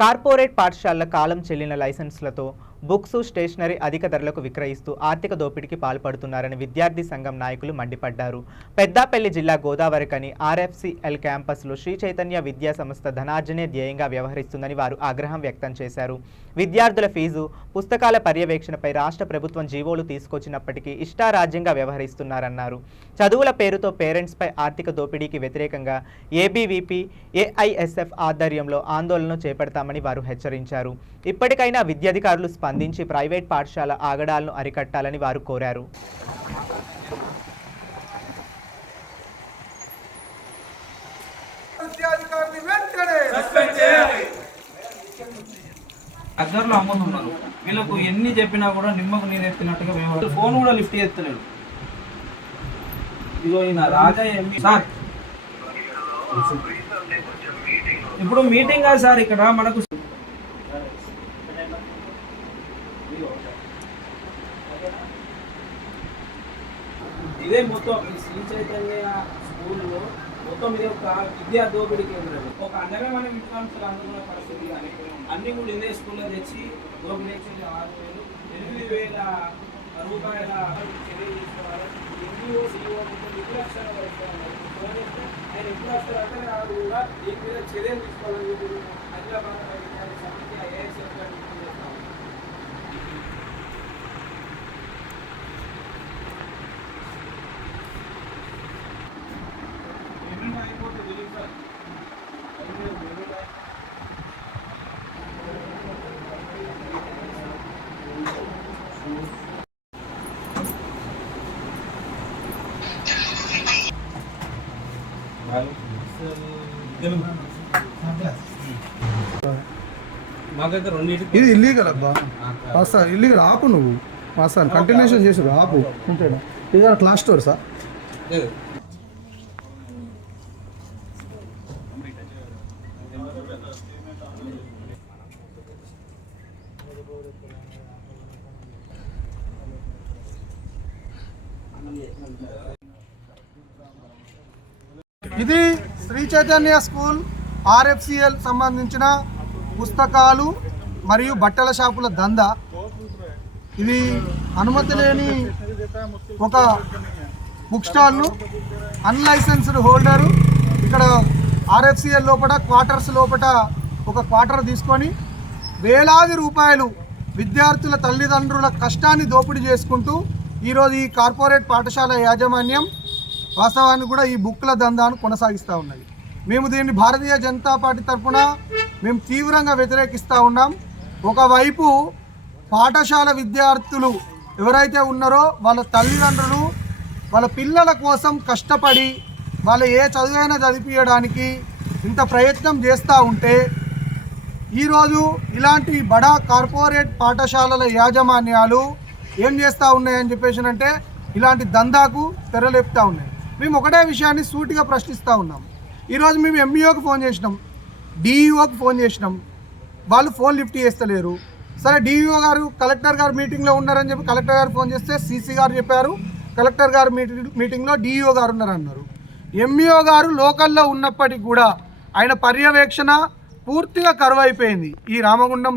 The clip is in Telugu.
కార్పొరేట్ పాఠశాలల కాలం చెల్లిన లైసెన్సులతో బుక్స్, స్టేషనరీ అధిక ధరలకు విక్రయిస్తూ ఆర్థిక దోపిడీకి పాల్పడుతున్నారని విద్యార్థి సంఘం నాయకులు మండిపడ్డారు. పెద్దపల్లి జిల్లా గోదావరికని ఆర్ఎఫ్సిఎల్ క్యాంపస్లో శ్రీ చైతన్య విద్యా సంస్థ ధనార్జనే ధ్యేయంగా వ్యవహరిస్తుందని వారు ఆగ్రహం వ్యక్తం చేశారు. విద్యార్థుల ఫీజు, పుస్తకాల పర్యవేక్షణపై రాష్ట్ర ప్రభుత్వం జీవోలు తీసుకొచ్చినప్పటికీ ఇష్టారాజ్యంగా వ్యవహరిస్తున్నారన్నారు. చదువుల పేరుతో పేరెంట్స్పై ఆర్థిక దోపిడీకి వ్యతిరేకంగా ఏబీవీపీ, ఏఐఎస్ఎఫ్ ఆధ్వర్యంలో ఆందోళన చేపడతామని వారు హెచ్చరించారు. ఇప్పటికైనా విద్యాధికారులు స్పందించి ప్రైవేట్ పాఠశాల ఆగడాలను అరికట్టాలని వారు కోరారు. దగ్గరలో అమ్ముతున్నారు. వీళ్ళకు ఎన్ని చెప్పినా కూడా నిమ్మకు నీరు ఎత్తినట్టుగా మేము ఫోన్ కూడా లిఫ్ట్ చేస్తలేడు. ఇదిగో ఈయన రాజా ఎంపీ సార్, ఇప్పుడు మీటింగ్ కాదు సార్, ఇక్కడ మనకు ఇదే మొత్తం శ్రీ చైతన్య స్కూల్లో మొత్తం ఇది ఒక విద్యా దోపిడీ కేంద్రం. ఒక అందమే మనం విద్వాంసులు అందుకున్న పరిస్థితి, కానీ అన్ని కూడా ఇదే స్కూల్లో తెచ్చి దోపిడీ 6,000, 8,000 రూపాయల చర్యలు తీసుకోవాలి. ఎన్జిఓ సిఇఓ 2 లక్షల ఆయన ఎప్పుడు వస్తారంటే వాళ్ళు కూడా దీని మీద చర్యలు తీసుకోవాలని చెప్పి హైదరాబాద్ విద్యార్థి సమితి ఏఐఎస్ఎఫ్ గారు చేస్తాం. ఇది ఇల్లీగల్ అబ్బా, సార్ ఇల్లీగల్. ఆపు నువ్వు సార్, కంటిన్యూషన్ చేసి ఆపు. ఇది క్లాస్ స్టోర్ సార్. ఇది శ్రీ చైతన్య స్కూల్ ఆర్ఎఫ్సిఎల్ సంబంధించిన పుస్తకాలు మరియు బట్టల షాపుల దందా. ఇది అనుమతి లేని ఒక బుక్ స్టాల్ను అన్లైసెన్స్డ్ హోల్డరు ఇక్కడ ఆర్ఎఫ్సిఎల్ లోపల క్వార్టర్స్ లోపల ఒక క్వార్టర్ తీసుకొని వేలాది రూపాయలు విద్యార్థుల తల్లిదండ్రుల కష్టాన్ని దోపిడీ చేసుకుంటూ ఈరోజు ఈ కార్పొరేట్ పాఠశాల యాజమాన్యం వాస్తవాన్ని కూడా ఈ బుక్ల దందాను కొనసాగిస్తూ ఉన్నది. మేము దీన్ని భారతీయ జనతా పార్టీ తరఫున మేము తీవ్రంగా వ్యతిరేకిస్తూ ఉన్నాం. ఒకవైపు పాఠశాల విద్యార్థులు ఎవరైతే ఉన్నారో వాళ్ళ తల్లిదండ్రులు వాళ్ళ పిల్లల కోసం కష్టపడి వాళ్ళ ఏ చదువైనా చదివించడానికి ఇంత ప్రయత్నం చేస్తూ ఉంటే ఈరోజు ఇలాంటి బడా కార్పొరేట్ పాఠశాలల యాజమాన్యాలు ఏం చేస్తూ ఉన్నాయని చెప్పేసి అంటే ఇలాంటి దందాకు తెరలేపుతూ ఉన్నాయి. మేము ఒకటే విషయాన్ని సూటిగా ప్రశ్నిస్తూ ఉన్నాం. ఈరోజు మేము ఎంఈఓకి ఫోన్ చేసినాం, డిఈఓకి ఫోన్ చేసినాం, వాళ్ళు ఫోన్ లిఫ్ట్ చేస్తలేరు. సరే డిఈఓ గారు కలెక్టర్ గారు మీటింగ్లో ఉన్నారని చెప్పి కలెక్టర్ గారు ఫోన్ చేస్తే సిసి గారు చెప్పారు కలెక్టర్ గారు మీటింగ్లో డిఈఓ గారు ఉన్నారన్నారు. ఎంఈఓ గారు లోకల్లో ఉన్నప్పటికీ కూడా ఆయన పర్యవేక్షణ పూర్తిగా కరువైపోయింది. ఈ రామగుండం